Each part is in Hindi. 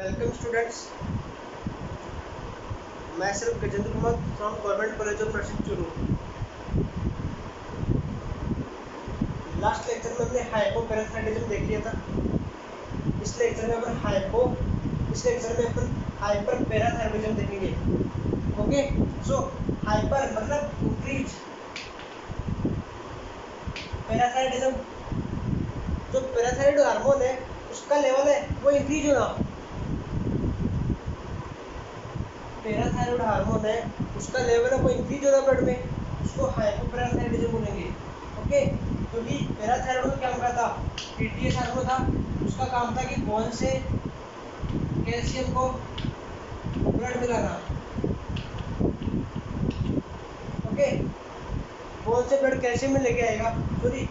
वेलकम स्टूडेंट्स, मैं सिर्फ Gajendra Kumar from government college of nursing Churu. Last lecture में हमने हाइपोपैराथायराइडिज्म देख लिया था। इस लेक्चर में अपन हाइपरपैराथायराइडिज्म देखेंगे। ओके, सो हाइपर मतलब इंक्रीज, पैराथायराइडिज्म जो पैराथायराइड हार्मोन है उसका लेवल है वो इंक्रीज होना। पैराथायराइड हार्मोन है उसका लेवल है वो इंक्रीज हो रहा है ब्लड में, उसको हाइपोपैराथायराइडिज्म बोलेंगे। ओके, क्योंकि पैराथायराइड में क्या होता था, पीटीएस हार्मोन था, उसका काम था कि बोन से कैल्शियम को ब्लड में लाना। ओके, बोन से ब्लड कैल्शियम में लेके आएगा, सॉरी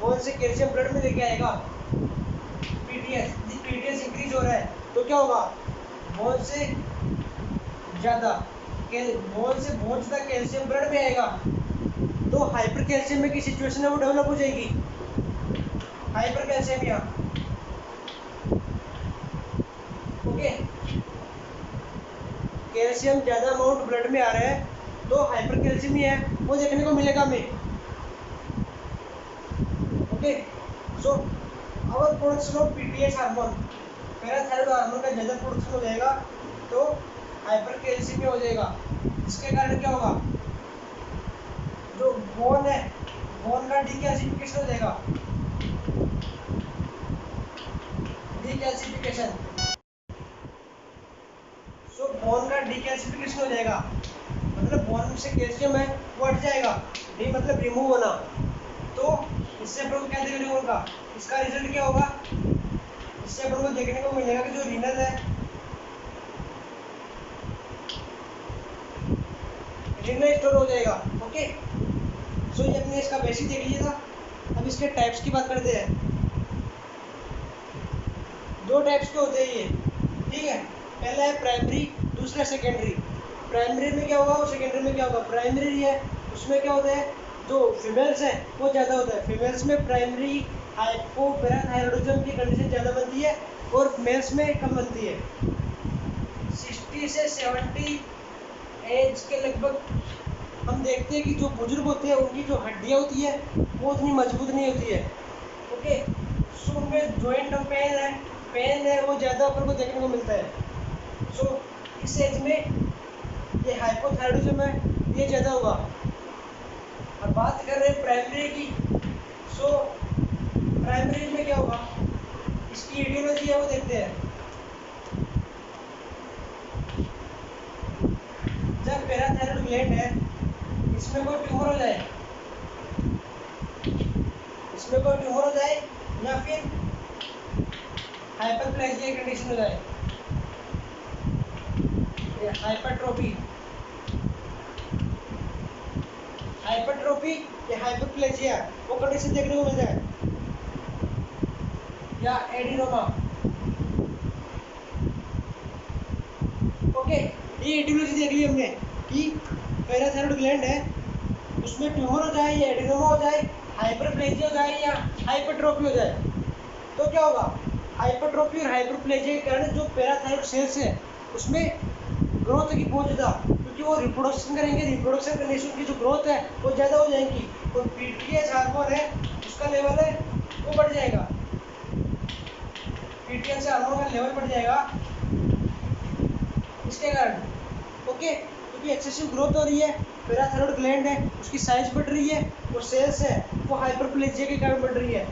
बोन से कैल्शियम ब्लड में लेके आएगा। पीटीएस इंक्रीज हो रहा है तो क्या होगा, बोन से बहुत ज्यादा कैल्शियम ब्लड में आएगा तो हाइपर कैल्शियम की सिचुएशन है वो डेवलप हो जाएगी, हाइपर कैल्शियमिया। ओके, कैल्शियम ज्यादा अमाउंट ब्लड में आ रहा है तो हाइपर कैल्शियमिया है वो देखने को मिलेगा हमें। Okay, so our production of PTS hormone, parathyroid hormone का ज्यादा प्रोडक्शन हो जाएगा तो हाइपर कैल्शियमिया हो जाएगा। इसके कारण क्या होगा, जो बोन है बोन का डीकैल्सिफिकेशन हो जाएगा, डीकैल्सिफिकेशन। सो बोन का डीकैल्सिफिकेशन हो जाएगा मतलब बोन में से कैल्शियम है वो हट जाएगा, डी मतलब रिमूव होना। तो इससे अपन को क्या देखने को होगा, इसका रिजल्ट क्या होगा, इससे अपन को देखने को मिलेगा कि जो रीनल है, रीनल स्टोर हो जाएगा। ओके, सो ये हमने इसका बेसिक देख लिया था। अब इसके टाइप्स की बात करते हैं। दो टाइप्स के होते हैं ये, ठीक है। पहला है प्राइमरी, दूसरा सेकेंडरी। प्राइमरी में क्या होगा और सेकेंडरी में क्या होगा, प्राइमरी है उसमें क्या होता है, जो फीमेल्स है वो ज़्यादा होता है। फीमेल्स में प्राइमरी हाइपोपैराथायराइडिज्म की कंडीशन ज़्यादा बनती है और मेल्स में कम बनती है। 60 से 70 एज के लगभग हम देखते हैं कि जो बुजुर्ग होते हैं उनकी जो हड्डियाँ होती है वो उतनी मजबूत नहीं होती है। ओके, सो उनमें जॉइंट पेन है वो ज़्यादा अपन को देखने को मिलता है। सो इस एज में ये हाइपोथायराइडिज्म है ये ज़्यादा होगा। अब बात कर रहे हैं प्राइमरी की। सो प्राइमरी में क्या होगा, इसकी एटियोलॉजी है वो देखते हैं। जब पैराथायराइड ग्लैंड है इसमें कोई ट्यूमर हो जाए, या फिर हाइपरप्लेजिया कंडीशन हो जाए, हाइपरट्रोफी या हाइपरप्लेजिया वो कंडीशन देखने को मिल जाए, या एडिनोमा। ओके, ये एटियोलॉजी देख ली हमने कि पैराथायराइड ग्लैंड है उसमें ट्यूमर हो जाए या एडिनोमा हो जाए, हाइपरप्लेजिया हो जाए या हाइपरट्रोफी हो जाए। तो क्या होगा, हाइपरट्रोफी और हाइपरप्लेजिया के कारण जो पैराथायराइड सेल्स है उसमें ग्रोथ की बहुत ज़्यादा, क्योंकि वो रिप्रोडक्शन करेंगे, रिप्रोडक्शन करने से उनकी जो ग्रोथ है वो ज़्यादा हो जाएगी और पीटीएस हार्मोन है उसका लेवल है वो बढ़ जाएगा, पीटीएस हार्मोन का लेवल बढ़ जाएगा इसके कारण। ओके, क्योंकि एक्सेसिव ग्रोथ हो रही है, पैराथायराइड ग्लैंड है उसकी साइज बढ़ रही है और सेल्स है वो हाइपरप्लेजिया के कारण बढ़ रही है,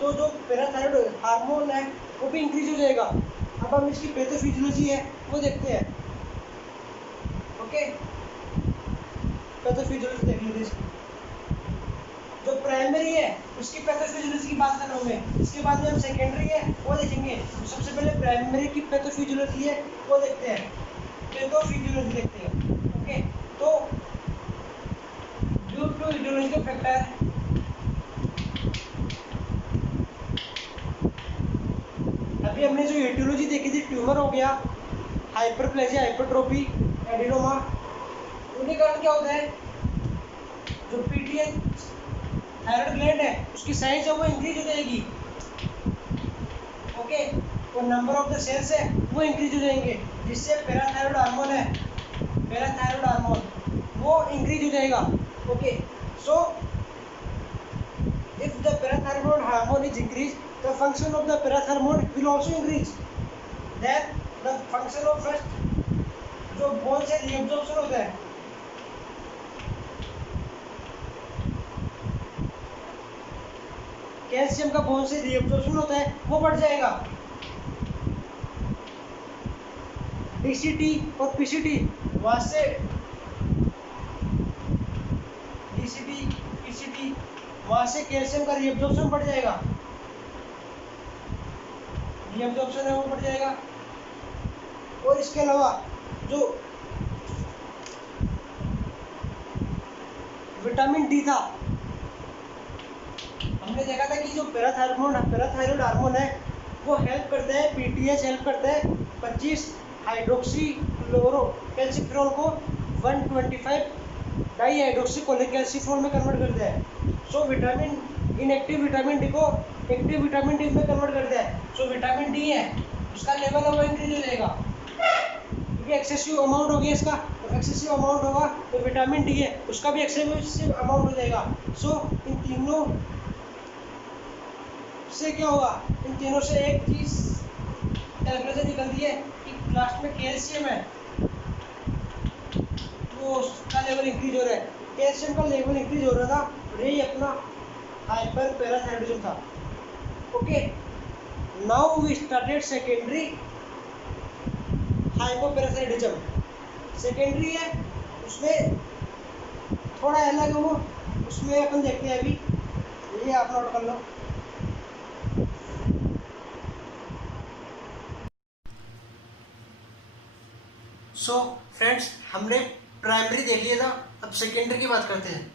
तो जो पैराथायराइड हार्मोन है वो भी इंक्रीज हो जाएगा। अब हम इसकी पैथोफिजियोलॉजी है वो देखते हैं। ओके, पैथोफिजियोलॉजी देख लीजिए इसकी। जो प्राइमरी है उसकी पैथोफिजियोलॉजी की बात कर रहा हूँ मैं, इसके बाद में हम सेकेंडरी है वो देखेंगे। तो सबसे पहले प्राइमरी की पैथोफिजियोलॉजी है वो देखते हैं, पैथोफिजियोलॉजी देखते हैं। ओके, तो ड्यू टू इटियोलॉजिकल फैक्टर, अभी हमने जो इटियोलॉजी देखी थी, ट्यूमर हो गया, हाइपरप्लेजिया, हाइपरट्रोफी, एडिनोमा, उनके कारण क्या होता है, जो पीटीएस थायराइड ग्लैंड है उसकी साइज है वो इंक्रीज हो जाएगी। ओके, और नंबर ऑफ द सेल्स है वो इंक्रीज हो जाएंगे, जिससे पैराथायरॉयड हार्मोन है, पैराथायरॉयड हार्मोन वो इंक्रीज हो जाएगा। Okay, so if the parathyroid hormone is increased, the function of the parathyroid will also increase. Then the function of first जो बोन से रीअब्जॉर्प्शन होता है, कैल्शियम का बोन से रीअब्जॉर्प्शन होता है वो बढ़ जाएगा। डीसीटी और पीसीटी वहां से डीसीटी पीसीटी वहां से कैल्शियम का रीअब्जॉर्प्शन बढ़ जाएगा, रीअब्जॉर्प्शन है वो बढ़ जाएगा। और इसके अलावा जो विटामिन डी था, हमने देखा था कि जो पैराथायरॉयड हार्मोन है वो हेल्प करता है, पीटीएच हेल्प करता है 25 हाइड्रोक्सी क्लोरो कैल्सिफेरॉल को 125 डाई हाइड्रोक्सी कोलेकैल्सिफेरॉल में कन्वर्ट करता है। So vitamin inactive vitamin D को एक्टिव विटामिन डी में कन्वर्ट करता है। सो विटामिन डी है उसका लेवल है वो इंक्रीज हो जाएगा, क्योंकि एक्सेसिव अमाउंट हो गया इसका, तो एक्सेसिव अमाउंट होगा तो विटामिन डी है उसका भी एक्सेसिव अमाउंट हो जाएगा। सो इन तीनों से क्या होगा, इन तीनों से एक चीज कैलकुलेशन निकलती है कि लास्ट में कैल्शियम है तो उसका लेवल इंक्रीज हो रहा है, कैल्शियम का लेवल इंक्रीज हो रहा था और यही अपना हाइपर पैराथायरॉयडिज्म था। Okay, now we started secondary hypoparathyroidism. Secondary है उसमें थोड़ा अलग है वो, उसमें अपन देखते हैं अभी, ये आप नोट कर लो। सो फ्रेंड्स, हमने प्राइमरी देख लिया था, अब सेकेंडरी की बात करते हैं।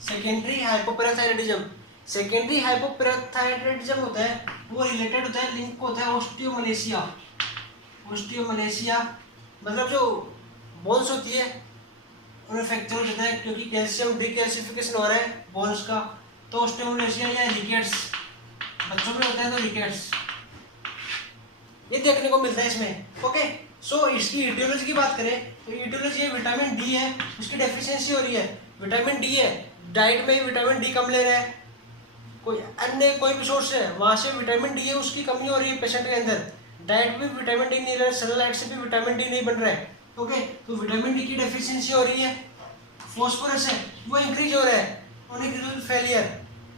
सेकेंडरी हाइपोपैराथायरॉयडिज्म, सेकेंडरी हाइपोपैराथायरॉयडिज्म होता है वो रिलेटेड होता है, लिंक होता है ऑस्टियोमलेशिया। ऑस्टियोमलेशिया मतलब जो बोन्स होती है उन्हें फ्रैक्चर हो जाता है क्योंकि कैल्शियम डिकैल्सिफिकेशन हो रहा है बोन्स का, तो ऑस्टियोमलेशिया या रिकेट्स बच्चों में होता है, तो रिकेट्स ये देखने को मिलता है इसमें। ओके, सो इसकी ईटियोलॉजी की बात करें तो ईटियोलॉजी है विटामिन डी है उसकी डेफिशिएंसी हो रही है, विटामिन डी है डाइट में ही विटामिन डी कम ले रहा है, कोई अन्य कोई भी सोर्स है वहां से विटामिन डी है उसकी कमी हो रही है पेशेंट के अंदर, डाइट में विटामिन डी नहीं ले रहा है, सनलाइट से भी विटामिन डी नहीं बन रहा है। ओके, तो विटामिन डी की डेफिशिएंसी हो रही है, फॉस्फोरस है वो इंक्रीज हो रहा है, रीनल फेलियर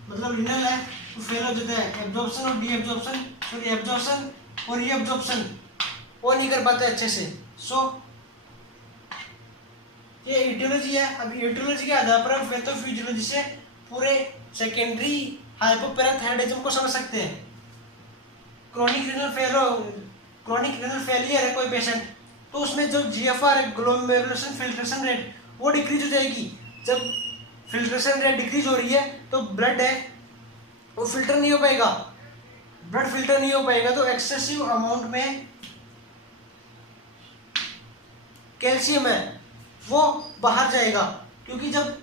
मतलब रीनल है तो फेल हो जाता है, एब्जॉर्प्शन और डी एब्जॉर्प्शन, सॉरी एब्जॉर्प्शन और रीअब्जॉर्प्शन वो नहीं कर पाते अच्छे से। सो ये ईटियोलॉजी है। अब ईटियोलॉजी के आधार पर हम पैथोफिजियोलॉजी से पूरे सेकेंडरी हाइपोपैराथायरॉयडिज्म को समझ सकते हैं। क्रॉनिक रीनल फेलियर है कोई पेशेंट, तो उसमें जो जीएफआर है ग्लोमेरुलेशन फिल्ट्रेशन रेट वो डिक्रीज हो जाएगी। जब फिल्ट्रेशन रेट डिक्रीज हो रही है तो ब्लड है वो फिल्टर नहीं हो पाएगा, ब्लड फिल्टर नहीं हो पाएगा तो एक्सेसिव अमाउंट में कैल्शियम है वो बाहर जाएगा, क्योंकि जब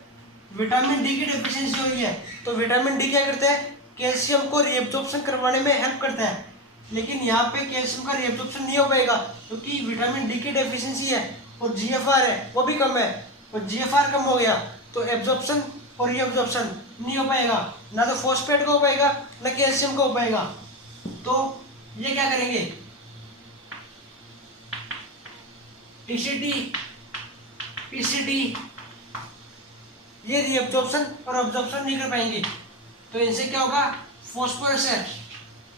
विटामिन डी की डेफिशिएंसी हो रही है तो विटामिन डी क्या करता है, कैल्शियम को रीअब्जॉर्प्शन करवाने में हेल्प करता है, लेकिन यहाँ पे कैल्शियम का रीअब्जॉर्प्शन नहीं हो पाएगा क्योंकि विटामिन डी की डेफिशिएंसी है और जीएफआर है वो भी कम है, और जीएफआर कम हो गया तो एब्जॉर्प्शन और रीअब्जॉर्प्शन नहीं हो पाएगा, ना तो फॉस्फेट का हो पाएगा ना कैल्शियम का हो पाएगा। तो ये क्या करेंगे, टीसीटी पीसीटी ये रीअब्जॉर्प्शन और अब्जॉर्प्शन नहीं कर पाएंगे, तो इनसे क्या होगा, फॉस्फोरस है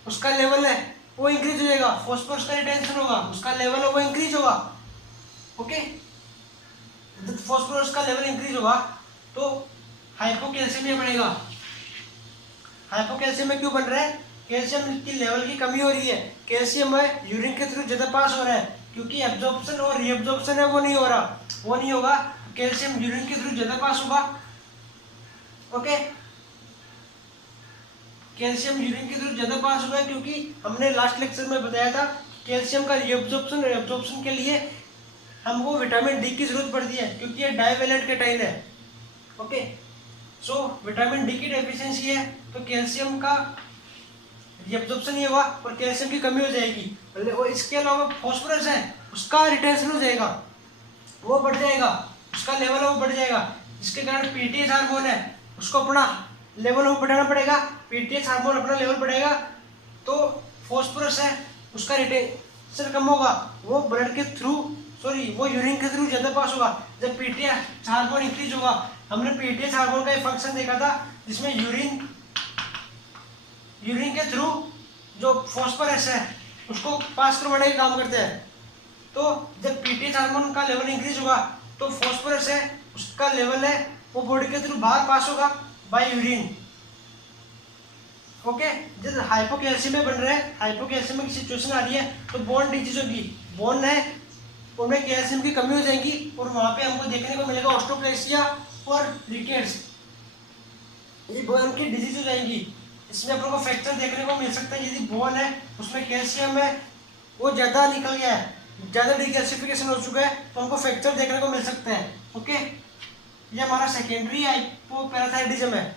उसका लेवल है वो इंक्रीज हो जाएगा, फॉस्फोरस का रिटेंशन होगा उसका लेवल है वो इंक्रीज होगा। ओके, फॉस्फोरस का लेवल इंक्रीज होगा तो हाइपोकैल्सियमिया बनेगा। हाइपोकैल्सियम में क्यों बन रहा है, कैल्शियम की लेवल की कमी हो रही है, कैल्शियम है यूरिन के थ्रू ज्यादा पास हो रहा है क्योंकि एब्जॉर्प्शन और रीअब्जॉर्प्शन है वो नहीं हो रहा, वो नहीं होगा, कैल्शियम यूरिन के थ्रू ज्यादा पास होगा। ओके, कैल्शियम यूरिन के थ्रू ज्यादा पास होगा क्योंकि हमने लास्ट लेक्चर में बताया था कैल्शियम का रीअब्जॉर्प्शन और एब्जॉर्प्शन के लिए हमको विटामिन डी की जरूरत पड़ती है क्योंकि ये डाइवेलेंट कैटायन है। ओके, सो विटामिन डी की डेफिशिएंसी है तो कैल्शियम का रीअब्जॉर्प्शन नहीं होगा और कैल्शियम की कमी हो जाएगी। और इसके अलावा फॉस्फोरस है उसका रिटेंशन हो जाएगा, वो बढ़ जाएगा, उसका लेवल है वो बढ़ जाएगा, जिसके कारण पीटीएच हार्मोन है उसको अपना लेवल वो बढ़ाना पड़ेगा, पीटीएच हार्मोन अपना लेवल बढ़ाएगा तो फॉस्फोरस है उसका रिटेंशन कम होगा, वो ब्लड के थ्रू वो यूरिन के थ्रू ज्यादा पास होगा। जब पीटीएच हार्मोन इंक्रीज होगा, हमने पीटीएच हार्मोन का एक फंक्शन देखा था जिसमें यूरिन के थ्रू जो फॉस्फोरस है उसको पास करवाने का काम करते हैं। तो जब पीटीएच हार्मोन का लेवल इंक्रीज होगा तो फॉस्फोरस है उसका लेवल है वो बॉडी के थ्रू बाहर पास होगा बाय यूरिन। ओके, जब हाइपोकैल्सियम बन रहे हैं, हाइपोकैल्सियम की सिचुएशन आ रही है तो बोन डिजीज होगी, बोन है उनमें कैल्शियम की कमी हो जाएगी और वहां पे हमको देखने को मिलेगा ऑस्टियोप्लासिया और रिकेट्स, ये बोन की डिजीज हो जाएंगी। इसमें अपन को फ्रैक्चर देखने को मिल सकता है यदि बोन है उसमें कैल्शियम है वो ज्यादा निकल गया है, ज्यादा डिकैल्सिफिकेशन हो चुका है तो हमको फ्रैक्चर देखने को मिल सकता है। ओके, ये हमारा सेकेंडरी हाइपोपैराथायराइडिज्म है।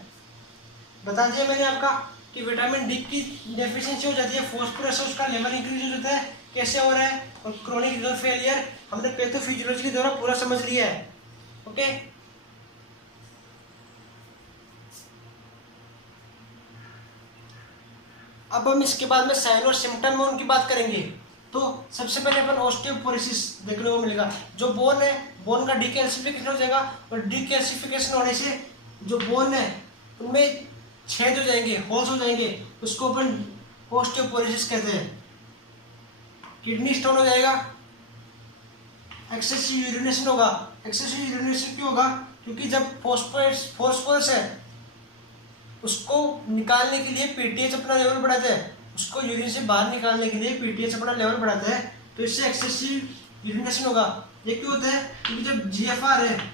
बता दिया मैंने आपका कि विटामिन डी की डेफिशिएंसी हो जाती है, फॉस्फोरस उसका लेवल इंक्रीज हो जाता है, कैसे हो रहा है, और क्रोनिक रीनल फेलियर हमने पैथोफिजियोलॉजी के द्वारा पूरा समझ लिया है। ओके, अब हम इसके बाद में साइन और सिम्टम में उनकी बात करेंगे। तो सबसे पहले अपन ऑस्टियोपोरोसिस देखने को मिलेगा, जो बोन है बोन का डीकैल्सिफिकेशन हो जाएगा और डीकैल्सिफिकेशन होने से जो बोन है उनमें छेद हो जाएंगे, होल्स हो जाएंगे, उसको अपन ऑस्टियोपोरोसिस कहते हैं। किडनी स्टोन हो जाएगा, एक्सेसिव यूरिनेशन होगा। एक्सेसिव यूरिनेशन क्यों होगा? क्योंकि जब फॉस्फोरस है उसको निकालने के लिए पीटीएच अपना लेवल बढ़ाता है, उसको यूरिन से बाहर निकालने के लिए पीटीएच अपना लेवल बढ़ाता है, तो इससे एक्सेसिव यूरिनेशन होगा। ये क्यों होता है? क्योंकि जब जीएफआर है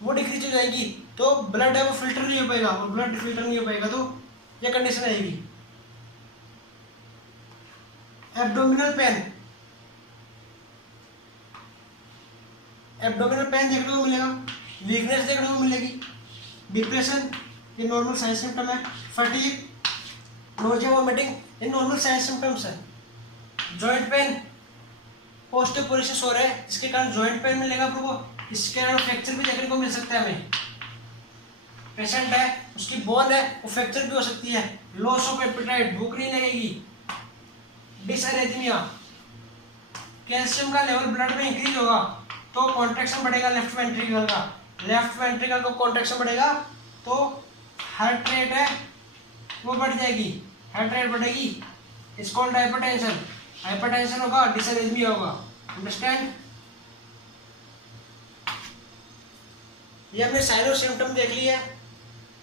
वो डिक्रीज हो जाएगी तो ब्लड है वो फिल्टर नहीं हो पाएगा, और ब्लड फिल्टर नहीं हो पाएगा तो ये कंडीशन आएगी। एब्डोमिनल पेन, एब्डोमिनल पेन देखने को मिलेगा, वीकनेस देखने को मिलेगी, डिप्रेशन ये नॉर्मल साइन सिम्टम है, फटीग, नोजिया, वोमिटिंग ये नॉर्मल साइन सिम्टम्स है। जॉइंट पेन, ऑस्टियोपोरोसिस हो रहा है इसके कारण जॉइंट पेन मिलेगा आपको, इसके कारण फ्रैक्चर भी देखने को मिल सकता है हमें। पेशेंट है उसकी बोन है वो फ्रैक्चर भी हो सकती है। लॉस ऑफ एपेटाइट, भूख नहीं लगेगी। डिसअरेथमिया, कैल्शियम का लेवल ब्लड में इंक्रीज होगा तो कॉन्ट्रैक्शन बढ़ेगा लेफ्ट वेंट्रिकल का, लेफ्ट वेंट्रिकल को कॉन्ट्रैक्शन बढ़ेगा तो हार्ट रेट है वो बढ़ जाएगी, हार्ट रेट बढ़ेगी, इट्स कॉल्ड हाइपरटेंशन। हाइपरटेंशन होगा, डिसअरेथमिया होगा। अंडरस्टैंड? ये हमने साइन और सिम्टम देख लिया है।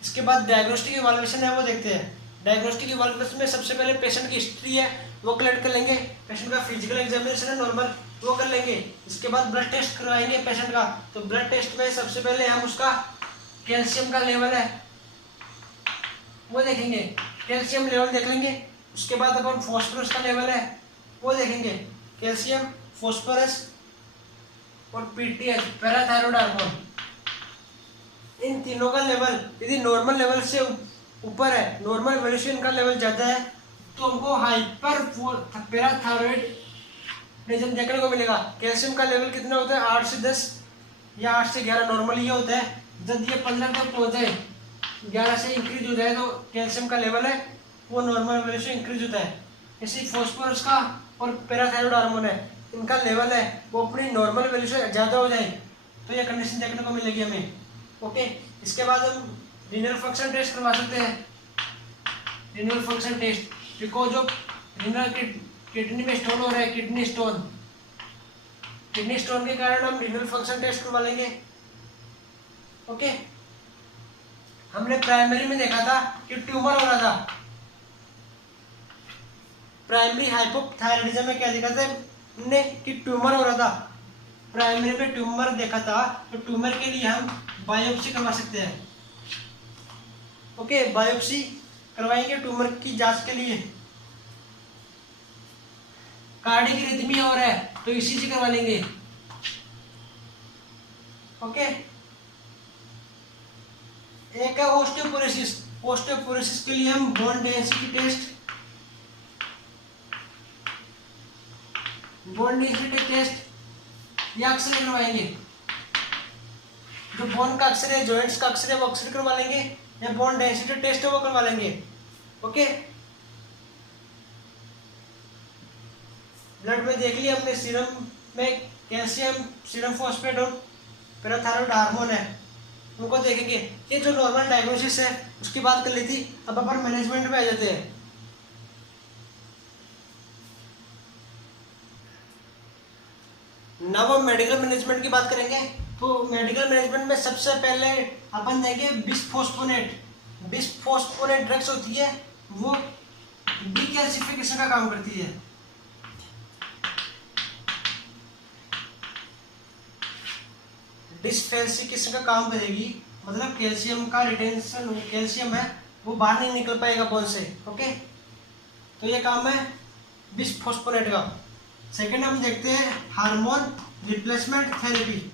इसके बाद डायग्नोस्टिक इवैल्यूएशन है वो देखते हैं। डायग्नोस्टिक इवैल्यूएशन में सबसे पहले पेशेंट की हिस्ट्री है वो कलेक्ट कर लेंगे, पेशेंट का फिजिकल एग्जामिनेशन है नॉर्मल वो कर लेंगे। इसके बाद ब्लड टेस्ट करवाएंगे पेशेंट का, तो ब्लड टेस्ट में सबसे पहले हम उसका कैल्शियम का लेवल है वो देखेंगे, कैल्शियम लेवल देख लेंगे। उसके बाद अपन फॉस्फोरस का लेवल है वो देखेंगे, कैल्शियम, फॉस्फोरस और पीटीएच पैराथायरॉइड हार्मोन, इन तीनों का लेवल यदि नॉर्मल लेवल से ऊपर है, नॉर्मल वैल्यूएशन का लेवल ज्यादा है तो हमको हाइपर पैराथायरॉइडिज्म देखने को मिलेगा। कैल्शियम का लेवल कितना होता है? 8 से 10 या 8 से 11 नॉर्मल ये होता है। जब ये 15 तक पहुंच जाए, 11 से इंक्रीज हो जाए तो कैल्शियम का लेवल है वो नॉर्मल वैल्यू से इंक्रीज होता है। इसी फॉस्फोरस का और पैराथायरॉइड हार्मोन है इनका लेवल है वो अपनी नॉर्मल वैल्यू से ज़्यादा हो जाए तो ये कंडीशन देखने को मिलेगी हमें। ओके, इसके बाद हम रीनल फंक्शन टेस्ट करवा सकते हैं। Renal function test, because of renal kidney में स्टोन हो रहा है, किडनी स्टोन के कारण हम रीनल फंक्शन टेस्ट करवा लेंगे। ओके, हमने प्राइमरी में देखा था कि ट्यूमर हो रहा था, प्राइमरी हाइपोथायराइडिज्म में क्या देखा था हमने कि ट्यूमर हो रहा था। प्राइमरी में ट्यूमर देखा था तो ट्यूमर के लिए हम बायोप्सी करवा सकते हैं। ओके, बायोप्सी करवाएंगे ट्यूमर की जांच के लिए। कार्डियक रिदमिया हो रहा है तो ईसीजी करवा लेंगे। ओके, एक है ऑस्टियोपोरोसिस, ऑस्टियोपोरोसिस के लिए हम bone density test, bone density test या अक्सर करवाएंगे। जो बोन का अक्सर है, जॉइंट्स का अक्सर है, वो अक्सर करवा लेंगे, या बोन डेंसिटी टेस्ट है वो करवा लेंगे। ओके, ब्लड में देख लिया हमने, सीरम में कैल्शियम, सीरम फॉस्फेट और पैराथायरॉइड हार्मोन है, उनको देखेंगे। ये जो नॉर्मल डायग्नोसिस है उसकी बात कर ली थी। अब अपन मैनेजमेंट में आ जाते हैं। नाउ हम मेडिकल मैनेजमेंट की बात करेंगे। तो मेडिकल मैनेजमेंट में सबसे पहले अपन देंगे बिस्फोस्फोनेट। बिस्फोस्फोनेट ड्रग्स होती है, वो डीकैल्सिफिकेशन का काम करती है। डिसफेल्सिफिकेशन का काम करेगी, मतलब कैल्शियम का रिटेंशन, कैल्शियम है वो बाहर नहीं निकल पाएगा बोन से। ओके, तो ये काम है बिस्फोस्फोनेट का। सेकंड हम देखते हैं हार्मोन रिप्लेसमेंट थेरेपी।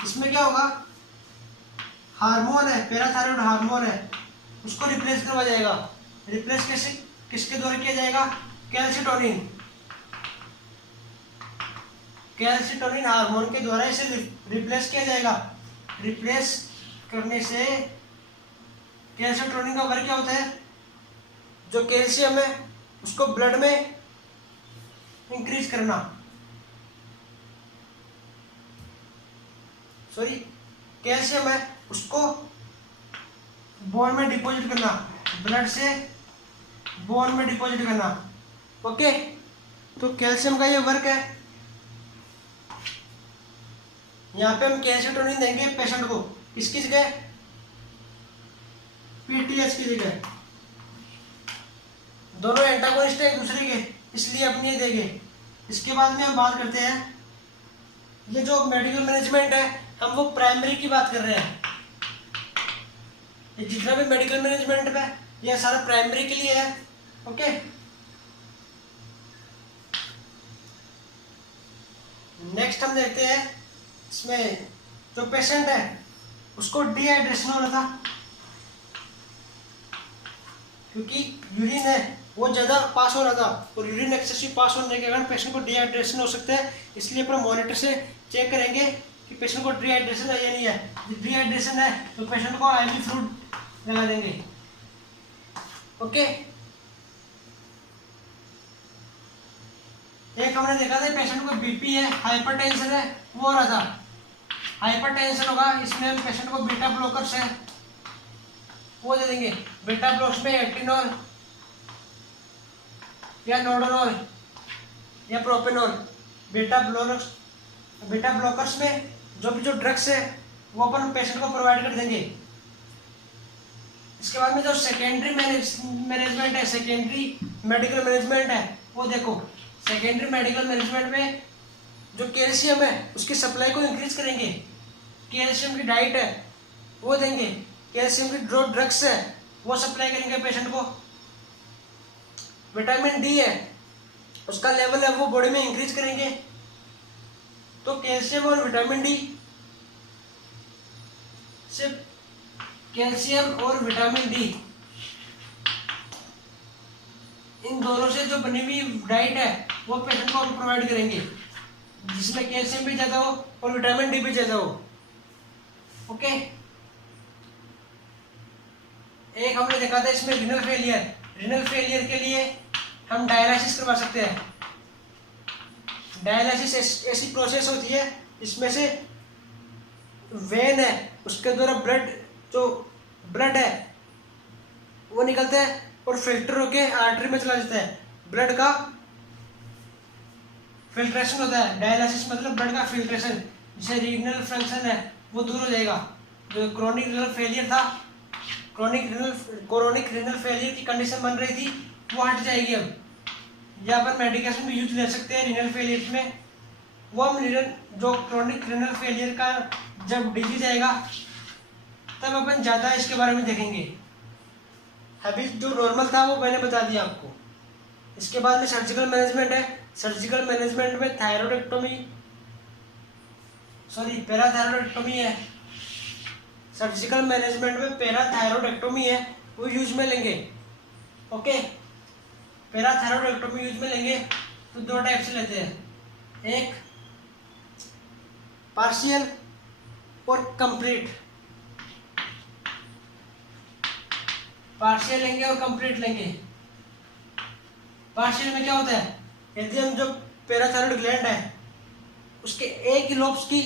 इसमें क्या होगा, हार्मोन है, पैराथायरॉइड हार्मोन है, उसको रिप्लेस करवा जाएगा। रिप्लेस कैसे, किसके द्वारा किया जाएगा, कैल्सिटोनिन, कैल्सिटोनिन हार्मोन के द्वारा इसे रिप्लेस किया जाएगा। रिप्लेस करने से कैल्सिटोनिन का वर्क क्या होता है, जो कैल्शियम है उसको ब्लड में इंक्रीज करना, सॉरी कैल्शियम है उसको बोन में डिपॉजिट करना, ब्लड से बोन में डिपॉजिट करना। ओके, तो कैल्शियम का ये वर्क है। यहाँ पे हम कैल्शिटोनिन देंगे पेशेंट को, किसकी जगह, पीटीएच की जगह। दोनों एंटागोनिस्ट है एक दूसरे के, इसलिए अपनी ये देंगे। इसके बाद में हम बात करते हैं, ये जो मेडिकल मैनेजमेंट है हम वो प्राइमरी की बात कर रहे हैं। ये जितना भी मेडिकल मैनेजमेंट है ये सारा प्राइमरी के लिए है। ओके, नेक्स्ट हम देखते हैं, इसमें जो पेशेंट है उसको डिहाइड्रेशन हो रहा था, क्योंकि यूरिन है वो ज़्यादा पास हो रहा था, और यूरिन एक्सेसिव पास होने के कारण पेशेंट को डिहाइड्रेशन हो सकता है। इसलिए अपना मॉनिटर से चेक करेंगे कि पेशेंट को डिहाइड्रेशन है या नहीं है। यदि डिहाइड्रेशन है तो पेशेंट को आईवी फ्लूइड लगा देंगे। ओके, एक हमने देखा था पेशेंट को बीपी है, हाइपरटेंशन है, वो हो रहा था, हाइपरटेंशन होगा, इसमें हम पेशेंट को बीटा ब्लॉकर्स है वो दे देंगे। बीटा ब्लॉक्स में एटिनॉल या नोडोनॉल या प्रोपेनॉल। बीटा ब्लॉकर्स में जो भी जो ड्रग्स है वो अपन पेशेंट को प्रोवाइड कर देंगे। इसके बाद में जो सेकेंडरी मैनेजमेंट है, सेकेंडरी मेडिकल मैनेजमेंट है, वो देखो। सेकेंडरी मेडिकल मैनेजमेंट में जो कैल्शियम है उसकी सप्लाई को इंक्रीज करेंगे, कैल्शियम की डाइट है वो देंगे, कैल्शियम की जो ड्रग्स है वो सप्लाई करेंगे पेशेंट को। विटामिन डी है उसका लेवल है वो बॉडी में इंक्रीज करेंगे। तो कैल्शियम और विटामिन डी, सिर्फ कैल्शियम और विटामिन डी, इन दोनों से जो बनी हुई डाइट है वो पेशेंट को हम प्रोवाइड करेंगे, जिसमें कैल्शियम भी ज़्यादा हो और विटामिन डी भी ज़्यादा हो। ओके, एक हमने देखा था इसमें रीनल फेलियर। रीनल फेलियर के लिए हम डायलिसिस करवा सकते हैं। डायलिसिस ऐसी प्रोसेस होती है इसमें से वेन है उसके द्वारा ब्लड है वो निकलता है और फिल्टर होके आर्टरी में चला जाता है। ब्लड का फिल्ट्रेशन होता है। डायलिसिस मतलब ब्लड का फिल्ट्रेशन, जिससे रीनल फंक्शन है वो दूर हो जाएगा। जो क्रोनिक रीनल फेलियर था, क्रोनिक रीनल फेलियर की कंडीशन बन रही थी वो हट जाएगी। अब यहाँ पर मेडिकेशन भी यूज ले सकते हैं रीनल फेलियर में। वो हम जो क्रोनिक रीनल फेलियर का जब डिजीज आएगा तब अपन ज़्यादा इसके बारे में देखेंगे। अभी जो नॉर्मल था वो मैंने बता दिया आपको। इसके बाद में सर्जिकल मैनेजमेंट है। सर्जिकल मैनेजमेंट में पैराथायरॉइडेक्टोमी है, सर्जिकल मैनेजमेंट में पैराथायरॉयडेक्टोमी है वो यूज में लेंगे। ओके, पैराथायरॉयडेक्टोमी यूज में लेंगे तो दो टाइप से लेते हैं, एक पार्शियल और कंप्लीट। पार्शियल लेंगे और कंप्लीट लेंगे। पार्शियल में क्या होता है, यदि हम जो पैराथायरॉयड ग्लैंड है उसके एक ही लोब्स की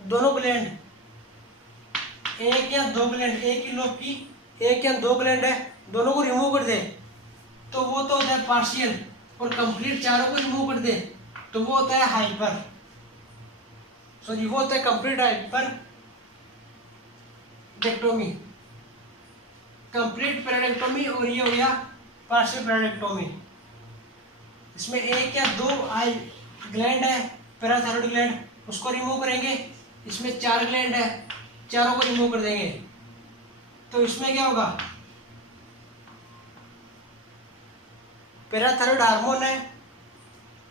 दोनों ग्लैंड, एक या दो ग्लैंड, एक ही लोब की एक या दो ग्लैंड है, दोनों को रिमूव कर दे तो वो तो होता है पार्शियल, और कंप्लीट चारों को रिमूव कर दे तो वो होता है हाइपर, सॉरी वो होता है कंप्लीट हाइपर डेक्टोमी, कंप्लीट पैराडेक्टोमी, और ये हो गया पार्शियल पैराडेक्टोमी। इसमें एक या दो आई ग्लैंड है पैराथायरॉयड ग्लैंड, उसको रिमूव करेंगे। इसमें चार ग्लैंड है, चारों को रिमूव कर देंगे। तो इसमें क्या होगा, पैराथायरॉयड हार्मोन है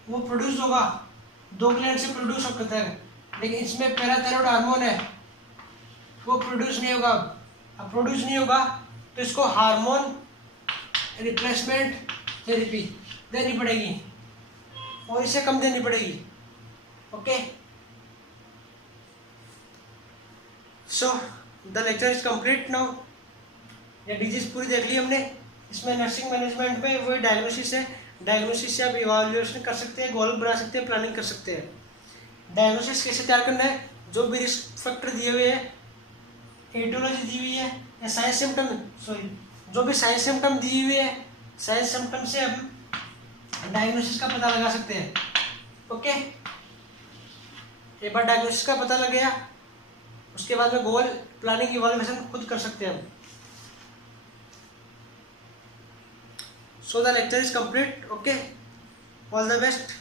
वो प्रोड्यूस होगा, दो ग्लैंड से प्रोड्यूस होता है, लेकिन इसमें पैराथायरॉयड हार्मोन है वो प्रोड्यूस नहीं होगा। अब प्रोड्यूस नहीं होगा तो इसको हार्मोन रिप्लेसमेंट थेरेपी देनी पड़ेगी और इसे कम देनी पड़ेगी। Okay, so the lecture is complete now. ये डिजीज पूरी देख ली हमने। इसमें नर्सिंग मैनेजमेंट में वही डायग्नोसिस है, डायग्नोसिस से आप इवैल्यूएशन कर सकते हैं, गोल बना सकते हैं, प्लानिंग कर सकते हैं। डायग्नोसिस कैसे तैयार करना है, जो भी रिस्क फैक्टर दिए हुए हैं, एटियोलॉजी दी हुई है या साइंस सिम्टम, सॉरी जो भी साइंस सिम्टम दी हुई है, साइंस सिम्टम से हम डायग्नोसिस का पता लगा सकते हैं। ओके, एक बार डायग्नोसिस का पता लग गया उसके बाद में गोल प्लानिंग इवैल्यूएशन खुद कर सकते हैं हम। So the lecture is complete. Okay, all the best.